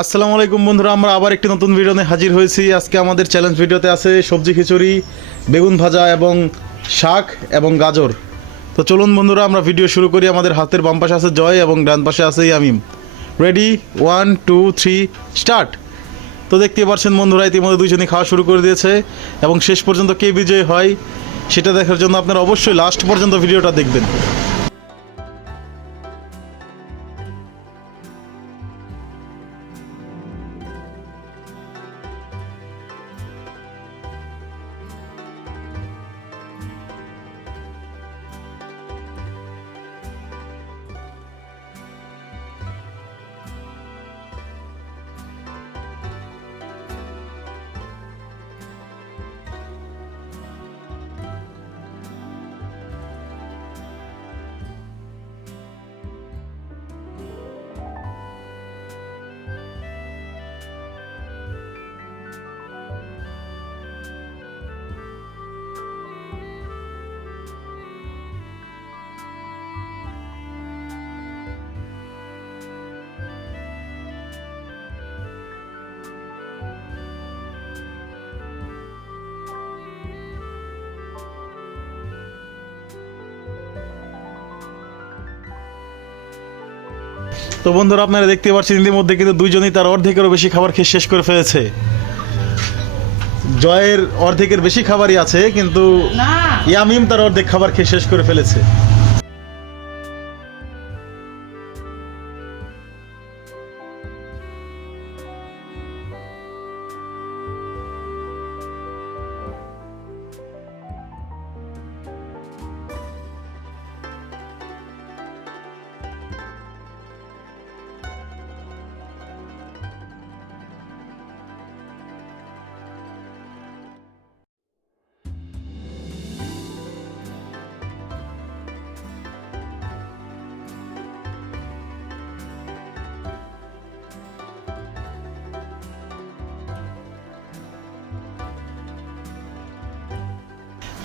আসসালামু আলাইকুম বন্ধুরা, আমরা আবার একটি নতুন ভিডিও নিয়ে হাজির হয়েছি। আজকে আমাদের চ্যালেঞ্জ ভিডিওতে আছে সবজি খিচুড়ি, বেগুন ভাজা এবং শাক এবং গাজর। তো চলুন বন্ধুরা, আমরা ভিডিও শুরু করি। আমাদের হাতের বাম পাশে আছে জয় এবং ডান পাশে আছে ইয়ামিম। Ready, 1 2 3 start. তো দেখতে পাচ্ছেন বন্ধুরা, ইতিমধ্যে দুইজনই খাওয়া শুরু করে দিয়েছে এবং শেষ পর্যন্ত কে বিজয়ী হয় সেটা দেখার জন্য আপনারা অবশ্যই লাস্ট পর্যন্ত ভিডিওটা দেখবেন। তো বন্ধুরা, আপনারা দেখতে পাচ্ছেন ইতিমধ্যে কিন্তু দুইজনই তার অর্ধেকেরও বেশি খাবার খেয়ে শেষ করে ফেলেছে। জয়ের অর্ধেকের বেশি খাবারই আছে, কিন্তু ইয়ামিম তার অর্ধেক খাবার খেয়ে শেষ করে ফেলেছে।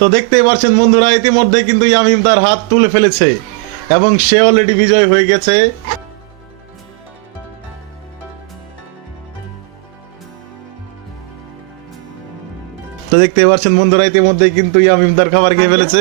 তো দেখতেই পাচ্ছেন বন্ধুরা, ইতিমধ্যে কিন্তু ইয়ামিম তার হাত তুলে ফেলেছে এবং সে অলরেডি বিজয় হয়ে গেছে। তো দেখতেই পাচ্ছেন বন্ধুরা, ইতিমধ্যে কিন্তু ইয়ামিম তার খাবার খেয়ে ফেলেছে